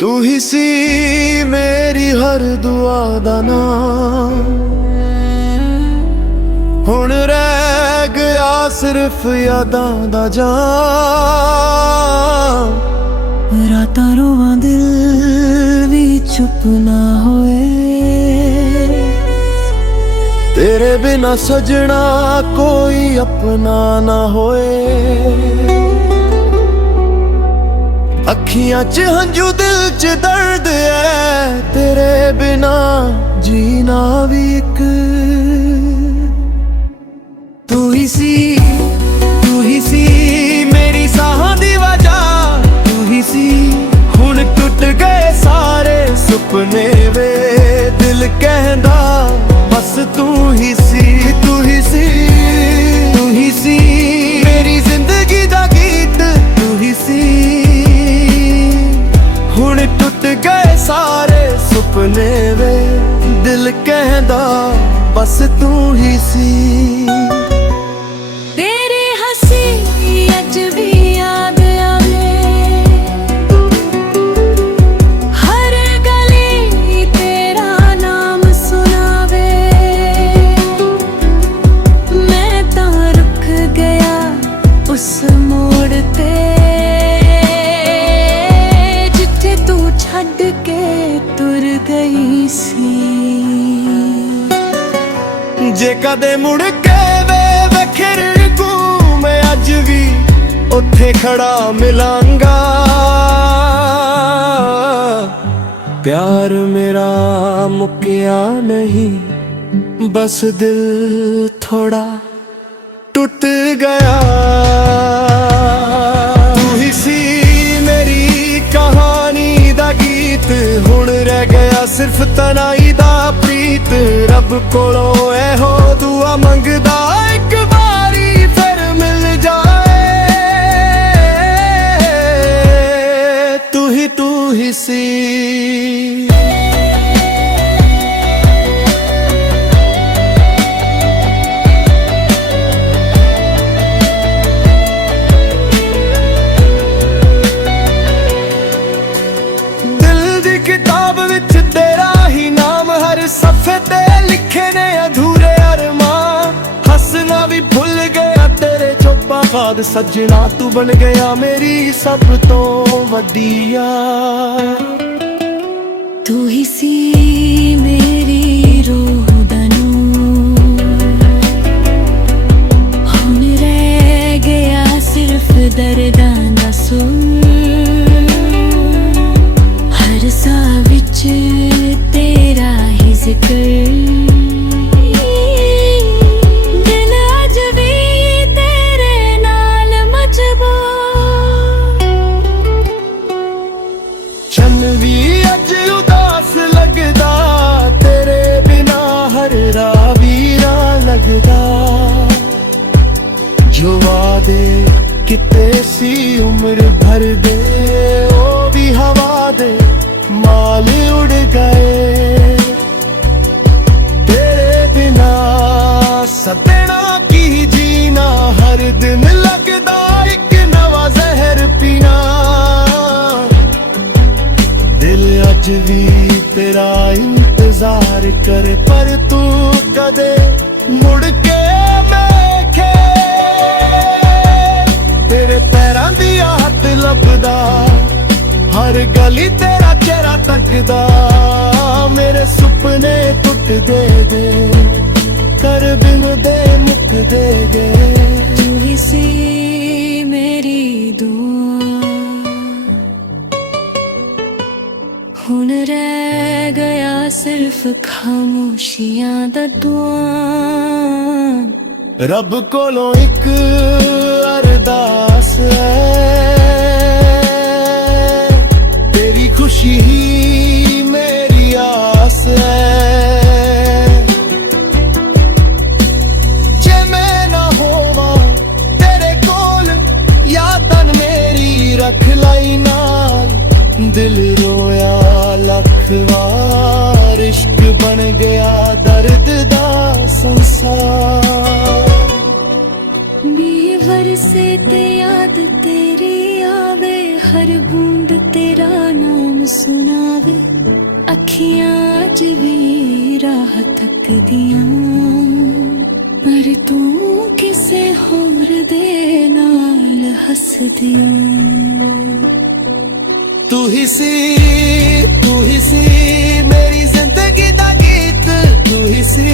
तू ही सी मेरी हर दुआ दा नाम, हुण रह गया सिर्फ यादां दा जाम। रातां रोवां दिल भी चुप ना होए, तेरे बिना सजना कोई अपना ना होए। अखियां च हंजू दिल च दर्द है, तेरे बिना जीना भी एक। तू ही सी मेरी साहां दी वजह, तू ही सी हुण टुट गए सारे सुपने वे। दिल कहंदा बस तू ही सी, तू ही सी, तू ही सी मेरी जिंदगी दा गीत। तू ही सी हुण टुट गए सारे सुपने वे। दिल कहंदा बस तू ही सी। तेरी हंसी अज भी याद आवे, हर गली तेरा नाम सुनावे। मैं तां रुक गया उस मोड़ ते, छड़ के तुर गई सी। जे कदे मुड़ के वे वखर को मैं अज भी उत्थे खड़ा मिलांगा। प्यार मेरा मुक्या नहीं, बस दिल थोड़ा टूट गया। तू ही सी मेरी कहानी दा गीत, हुण रह गया सिर्फ तनाई दा प्रीत। रब कोलों एहो दुआ मंगदा एक बारी फिर मिल जाए। तू ही सी। किताब विच तेरा ही नाम, हर सफे ते लिखे ने अधूरे अरमान। हसना भी भुल गया तेरे चोपा बाद सजना, तू बन गया मेरी सब तो वड्डी यार। तू ही सी मेरी रूह दा नूर, हुण रह गया सिर्फ दर्दां दा सुर। तेरा ही जिक्र, दिल अज भी तेरे नाल मजबूर। चन भी अज उदास लगदा, तेरे बिना हर रावीरा लगदा। जो वादे किते सी उम्र भर दे, ओ भी हवा दे माल उड़ गए। तेरे बिना सतना की जीना, हर दिन लगदा एक नवा जहर पीना। दिल अज भी तेरा इंतजार करे, पर तू कदे मुड़ के देखे। तेरे पैरां दी आहट लभदा, हर गली तेरा चेहरा तकदा। मेरे सुपने टुट दे गए, कर बिन दे मुक दे गए। तू ही सी मेरी दुआ, हुण रह गया सिर्फ खामोशियां दा दुआ। रब कोलों एक अरदास है, खुशी ही मेरी आस है। जे मैं ना होवा तेरे कोल, यादन मेरी रख लाई नाल। दिल रोया लख वार, इश्क बन गया दर्द दा संसार। बरसे ते याद तेरी आवे, हर बूंद तेरा नाम ਸੁਣਾਵੇ ਅੱਖੀਆਂ ਅੱਜ ਵੀ ਰਾਹ ਤੱਕਦੀਆਂ ਪਰ ਤੂੰ ਕਿਸੇ ਹੋਰ ਦੇ ਨਾਲ ਹੱਸਦੀ ਤੂੰ ਹੀ ਸੀ ਮੇਰੀ ਜ਼ਿੰਦਗੀ ਦਾ ਗੀਤ ਤੂੰ ਹੀ ਸੀ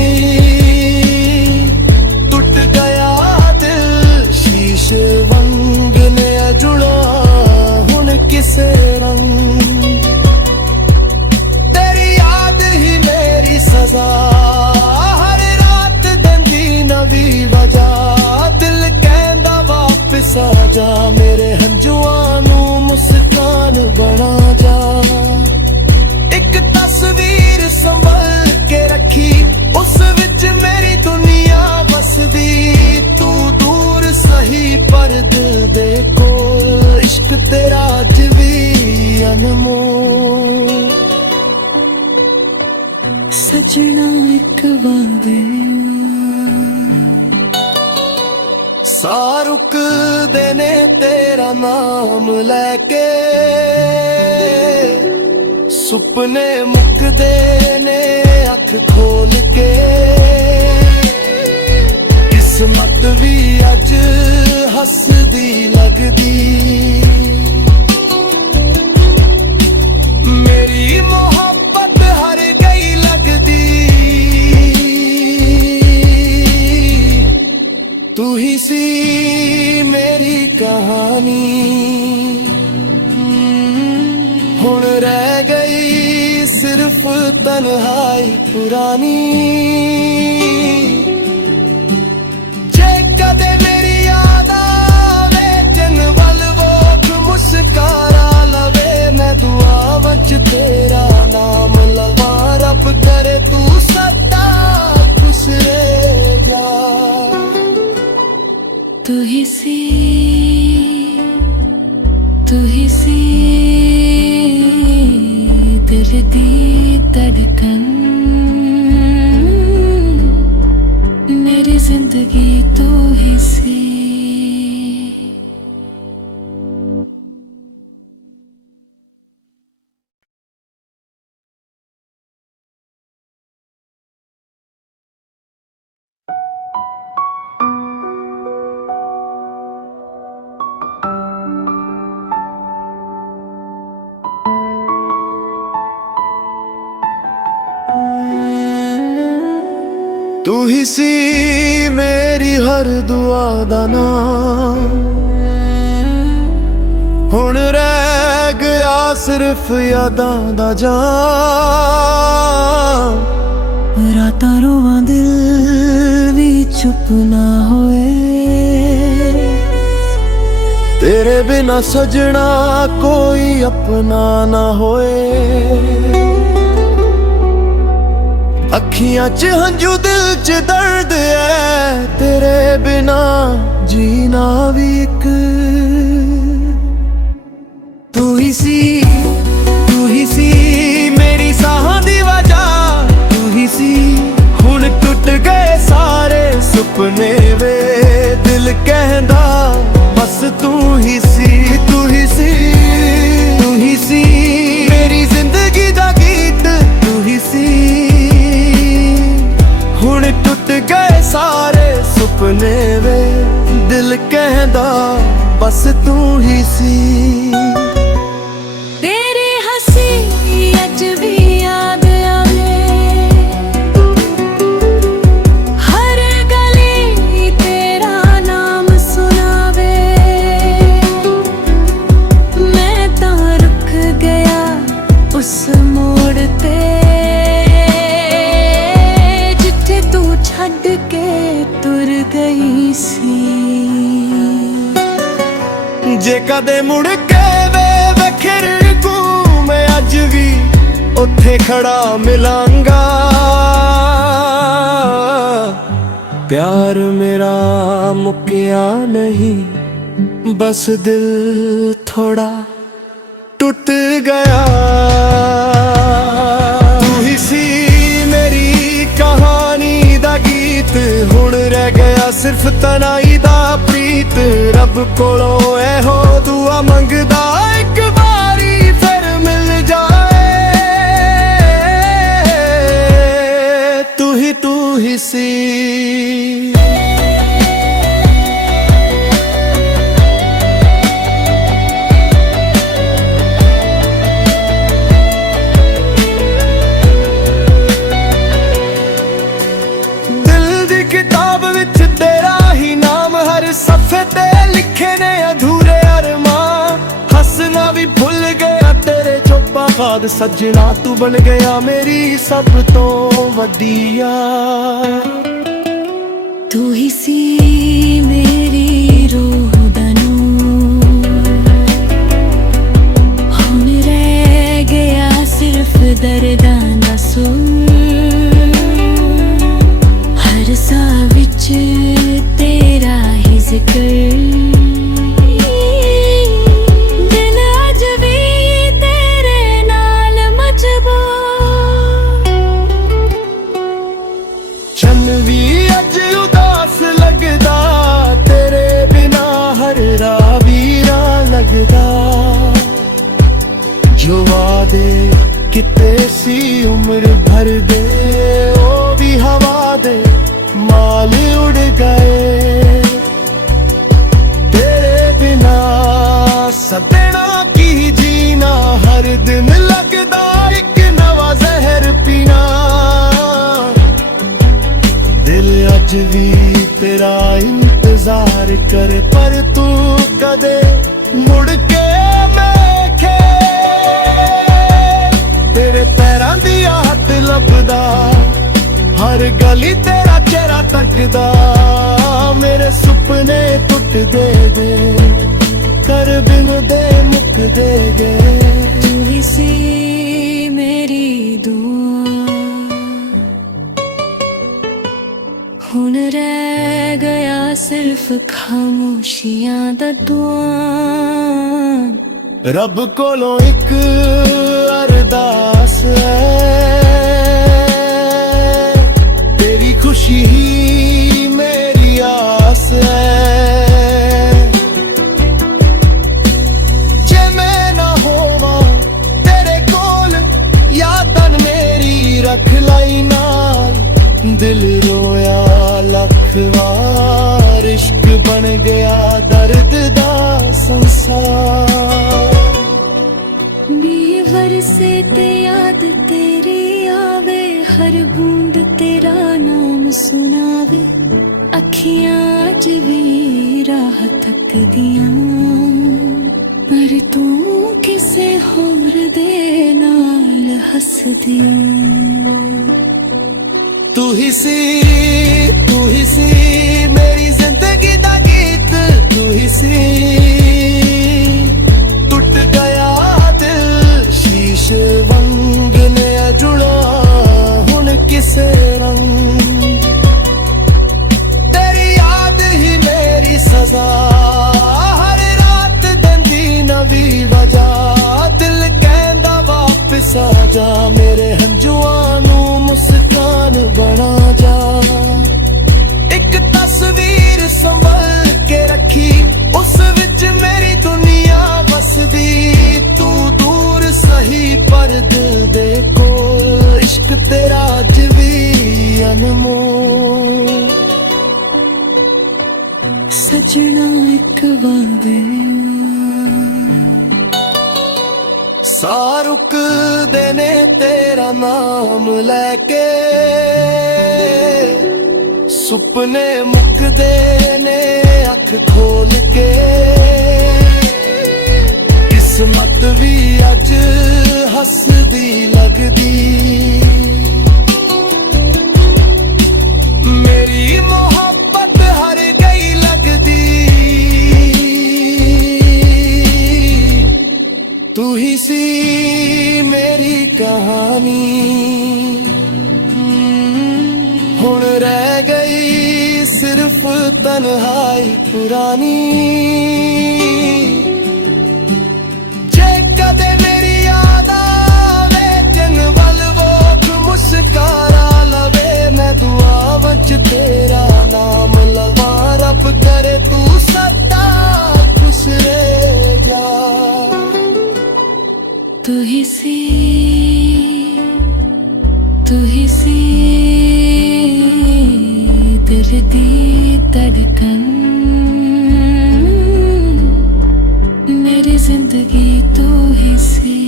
ਟੁੱਟ ਗਿਆ ਦਿਲ ਸ਼ੀਸ਼ ਵਾਂਗ ਨੇ ਜੁੜਾ ਹੁਣ ਕਿਸੇ ਰੰਗ ਤੇਰੀ ਯਾਦ ਹੀ ਮੇਰੀ ਸਜ਼ਾ ਹਰ ਰਾਤ ਦਿੰਦੀ ਨਵੀਂ ਵਜ੍ਹਾ ਦਿਲ ਕਹਿੰਦਾ ਵਾਪਿਸ ਆ ਜਾ ਮੇਰੇ ਹੰਝੂਆਂ ਨੂੰ ਮੁਸਕਾਨ ਬਣਾ ਜਾ ਇੱਕ ਤਸਵੀਰ ਸੰਭਲ ਕੇ ਰੱਖੀ ਉਸ ਵਿੱਚ ਮੇਰੀ ਦੁਨੀਆ ਵਸਦੀ ਤੂੰ ਦੂਰ ਸਹੀ ਪਰ ਦਿਲ ਦੇ ਕੋਲ ਇਸ਼ਕ ਤੇਰਾ ਅੱਜ ਵੀ ਅਨਮੋਲ ਸਜਣਾ ਇੱਕ ਵਾਵੇ ਸਾਹ ਰੁਕਦੇ ਨੇ ਤੇਰਾ ਨਾਮ ਲੈ ਕੇ ਸੁਪਨੇ ਮੁੱਕਦੇ ਨੇ ਅੱਖ ਖੋਲ ਕੇ ਕਿਸਮਤ ਵੀ ਅੱਜ ਹੱਸਦੀ ਲੱਗਦੀ ਮੇਰੀ ਮੁਹੱਬਤ ਹਰ ਗਈ ਲੱਗਦੀ ਤੂੰ ਹੀ ਸੀ ਮੇਰੀ ਕਹਾਣੀ ਹੁਣ ਰਹਿ ਗਈ ਸਿਰਫ ਤਨਹਾਈ ਪੁਰਾਣੀ ਜੇ ਕਦੇ ਮੇਰੀ ਯਾਦ ਆਵੇ ਜਨ ਵੱਲ ਵੋਖ ਮੁਸਕਾਰਾ ਲਵੇ ਮੈਂ ਦੁਆਵਾਂ ਚ ਤੇਰਾ ਨਾਮ ਲਵਾਂ ਰੱਬ ਕਰੇ ਤੂੰ ਸਦਾ ਖੁਸ਼ ਰਹਿ ਜਾ तू ही सी दिल दी धड़कन मेरी जिंदगी तू ही सी ਤੂੰ ਹੀ ਸੀ ਮੇਰੀ ਹਰ ਦੁਆ ਦਾ ਨਾਮ ਹੁਣ ਰਹਿ ਗਿਆ ਸਿਰਫ ਯਾਦਾਂ ਦਾ ਜਾਮ ਰਾਤਾਂ ਰੋਵਾਂ ਦਿਲ ਵੀ ਚੁੱਪ ਨਾ ਹੋਏ ਤੇਰੇ ਬਿਨਾ ਸਜਣਾ ਕੋਈ ਆਪਣਾ ਨਾ ਹੋਏ ਅੱਖੀਆਂ 'ਚ ਹੰਝੂ ਦਿਲ 'ਚ ਦਰਦ ਐ ਤੇਰੇ ਬਿਨਾ ਜੀਣਾ ਵੀ ਇੱਕ ਤੂੰ ਹੀ ਸੀ ਮੇਰੀ ਸਾਹਾਂ ਦੀ ਵਜ੍ਹਾ ਤੂੰ ਹੀ ਸੀ ਹੁਣ ਟੁੱਟ ਗਏ ਸਾਰੇ ਸੁਪਨੇ ਵੇ ਦਿਲ ਕਹਿੰਦਾ ਬਸ ਤੂੰ ਹੀ ਸੀ ਮੇਰੀ ਜ਼ਿੰਦਗੀ ਦਾ ਗੀਤ ਤੂੰ ਹੀ ਸੀ ਹੁਣ ਟੁੱਟ ਗਏ ਸਾਰੇ ਸੁਪਨੇ ਵੇ ਦਿਲ ਕਹਿੰਦਾ ਬਸ ਤੂੰ ਹੀ ਸੀ ਤੇਰੀ ਹੱਸੀ ਅੱਜ ਵੀ ਯਾਦ ਆਵੇ ਹਰ ਗਲੀ ਤੇਰਾ ਨਾਮ ਸੁਣਾਵੇ ਮੈਂ ਤਾਂ ਰੁਕ ਗਿਆ ਉਸ ਮੋੜ ਤੇ ਛੱਡ ਕੇ ਤੁਰ ਗਈ ਸੀ ਜੇ ਕਦੇ ਮੁੜ ਕੇ ਵੇ ਵਖਰ ਕੂ ਮੈਂ ਅੱਜ ਵੀ ਉੱਥੇ ਖੜਾ ਮਿਲਾਂਗਾ ਪਿਆਰ ਮੇਰਾ ਮੁੱਕਿਆ ਨਹੀਂ ਬਸ ਦਿਲ ਥੋੜਾ ਟੁੱਟ ਗਿਆ ਤੂੰ ਹੀ ਸੀ ਮੇਰੀ ਕਹਾਣੀ ਦਾ ਗੀਤ ਹੁਣ ਰਹਿ ਗਿਆ ਸਿਰਫ ਤਨਾਈ ਦਾ ਪ੍ਰੀਤ ਰੱਬ ਕੋਲੋਂ ਇਹੋ ਦੁਆ ਮੰਗਦਾ ਇੱਕ ਵਾਰੀ ਫਿਰ ਮਿਲ ਜਾ रखे ने अधूरे अरमां, हंसना भी भुल गया तेरे चोपा बाद सजना, तू बन गया मेरी सब तो वड्डी यार। तू ही सी मेरी रूह दा नूर, हुण रह गया सिर्फ दर्दां दा सुर, हर साह विच तेरा ही जिक्र, दिल अज भी तेरे नाल मजबूर। चन भी अज उदास लगदा, तेरे बिना हर राह वीरा लगदा, जो वादे किते सी उम्र भर दे ओ भी हवा दे माल उड़ गए, तेरे बिना सपना की जीना, हर दिन लगदा एक नवा जहर पीना, दिल अज भी तेरा इंतजार करे पर तू कदे मुड़ के वेखे, तेरे पैरां दी आहट लभदा, हर गली तेरा चेहरा तकदा, मेरे सुपने टुट दे गए, कर बिन दे मुक दे गए। तू ही सी मेरी दुआ, हुण रह गया सिर्फ खामोशियां दा दुआ। रब कोलों एक अरदास है, तेरी खुशी ही मेरी आस है, जे मैं ना होवां तेरे कोल यादन मेरी रख लाई नाल, दिल रोया लख वार, इश्क बन गया दर्द दा संसार। बरसे ते याद तेरी आवे, हर बूंद तेरा नाम सुनावे, अखियां अज भी राह तकदियां, पर तू किसे होर दे नाल हसदी। तू ही सी मेरी जिंदगी दा गीत, तू ही सी टूट गया दिल शीश वंग ने जुड़ा हुण किसे रंग, तेरी याद ही मेरी सजा, हर रात देंदी नवी वजह, दिल कहंदा वापस आ जा, मेरे हंजुआं नू मुस्कान बना जा, एक तस्वीर संभल के रखी, उस विच मेरी दुनिया बसदी, तू दूर सही पर दिल दे कोल, इश्क तेरा अज भी अनमोल। सजना एक वादे सारुक देने तेरा नाम लेके, सुपने मुक देने अख खोल के, किस्मत भी अज हसदी लगदी, मेरी मोहब्बत हर गई लगदी, तू ही सी मेरी कहानी, हुण रह गई सिर्फ तन्हाई पुरानी, जे कदे मेरी याद आवे जन वल वोख मुस्कारा लवे, मैं दुआ वच तेरा नाम लवा, रब करे तू सदा खुश रह जा। तू ही सी दिल दी धड़कन, मेरी जिंदगी तू ही सी।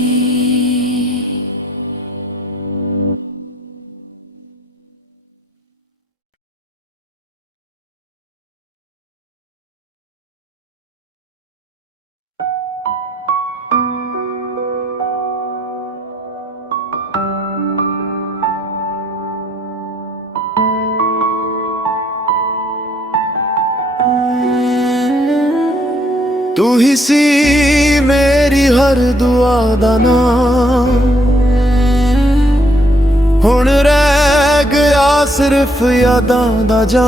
ਤੂੰ ਹੀ ਸੀ ਮੇਰੀ ਹਰ ਦੁਆ ਦਾ ਨਾਮ, ਹੁਣ ਰਹਿ ਗਿਆ ਸਿਰਫ ਯਾਦਾਂ ਦਾ ਜਾਮ।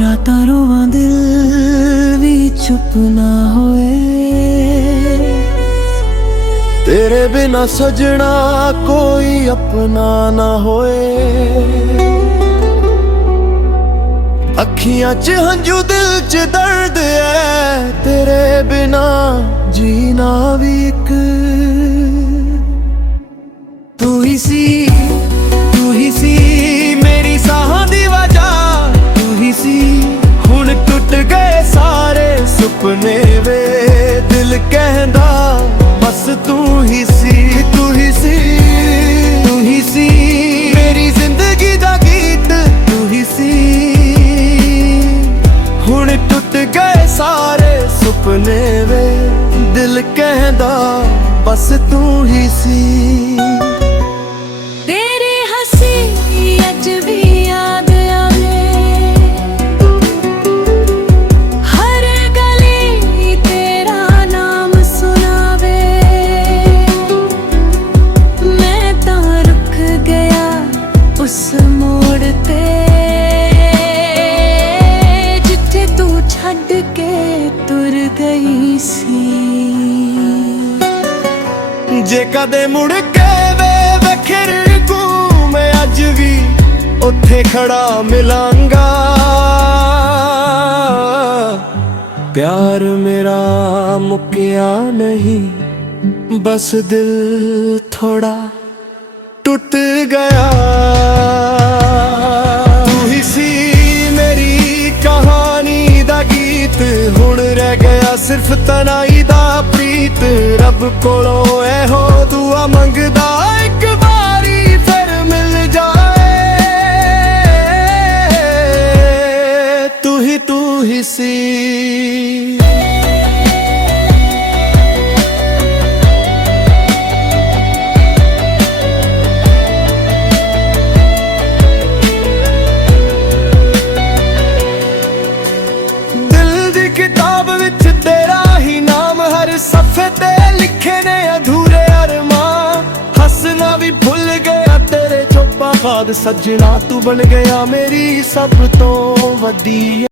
ਰਾਤਾਂ ਰੋਵਾਂ ਦਿਲ ਵੀ ਚੁੱਪ ਨਾ ਹੋਏ, ਤੇਰੇ ਬਿਨਾ ਸਜਣਾ ਕੋਈ ਆਪਣਾ ਨਾ ਹੋਏ। ਅੱਖੀਆਂ 'ਚ ਹੰਝੂ ਦਿਲ 'ਚ ਦਰਦ ਐ, ਤੇਰੇ ਬਿਨਾ ਜੀਣਾ ਵੀ ਇੱਕ। ਤੂੰ ਹੀ ਸੀ ਮੇਰੀ ਸਾਹਾਂ ਦੀ ਵਜ੍ਹਾ, ਤੂੰ ਹੀ ਸੀ। ਹੁਣ ਟੁੱਟ ਗਏ ਸਾਰੇ ਸੁਪਨੇ ਵੇ, ਦਿਲ ਕਹਿੰਦਾ ਬਸ ਤੂੰ ਹੀ ਸੀ, ਤੂੰ ਹੀ ਸੀ, ਤੂੰ ਹੀ ਸੀ ਮੇਰੀ ਜ਼ਿੰਦਗੀ ਦਾ ਗੀਤ, ਤੂੰ ਹੀ ਸੀ। ਹੁਣ ਟੁੱਟ ਗਏ ਸਾਰੇ ਸੁਪਨੇ ਵੇ, ਦਿਲ ਕਹਿੰਦਾ ਬਸ ਤੂੰ ਹੀ ਸੀ। ਤੇਰੀ ਹੱਸੀ ਅੱਜ ਵੀ ਯਾਦ ਆਵੇ, ਹਰ ਗਲੀ ਤੇਰਾ ਨਾਮ ਸੁਣਾਵੇ। ਮੈਂ ਤਾਂ ਰੁਕ ਗਿਆ ਉਸ ਮੋੜ ਤੇ, ਜਿੱਥੇ ਤੂੰ ਛੱਡ ਕੇ ਤੁਰ ਗਈ ਸੀ। ਜੇ ਕਦੇ ਮੁੜ ਕੇ ਵੇਖਰ ਕੂ ਮੈਂ ਅੱਜ ਵੀ ਉੱਥੇ ਖੜਾ ਮਿਲਾਂਗਾ। ਪਿਆਰ ਮੇਰਾ ਮੁੱਕਿਆ ਨਹੀਂ, ਬਸ ਦਿਲ ਥੋੜਾ ਟੁੱਟ ਗਿਆ। ਤੂੰ ਹੀ ਸੀ ਮੇਰੀ ਕਹਾਣੀ ਦਾ ਗੀਤ, ਹੁਣ ਰਹਿ ਗਿਆ ਸਿਰਫ ਤਨਾਈ ਦਾ ਪ੍ਰੀਤ। ਰੱਬ ਕੋਲੋਂ ਇਹੋ ਦੁਆ ਮੰਗਦਾ ਇੱਕ ਵਾਰੀ ਫਿਰ ਮਿਲ ਜਾਏ। ਤੂੰ ਹੀ ਸੀ। ਕਿਤਾਬ ਵਿੱਚ ਤੇਰਾ ਹੀ ਨਾਮ, ਹਰ ਸਫ਼ੇ ਤੇ ਲਿਖੇ ਨੇ ਅਧੂਰੇ ਅਰਮਾਨ। ਹੱਸਣਾ ਵੀ ਭੁੱਲ ਗਿਆ ਤੇਰੇ ਚੋਪਾ ਬਾਅਦ, ਸੱਜਣਾ ਤੂੰ ਬਣ ਗਿਆ ਮੇਰੀ ਸਭ ਤੋਂ ਵੱਡੀ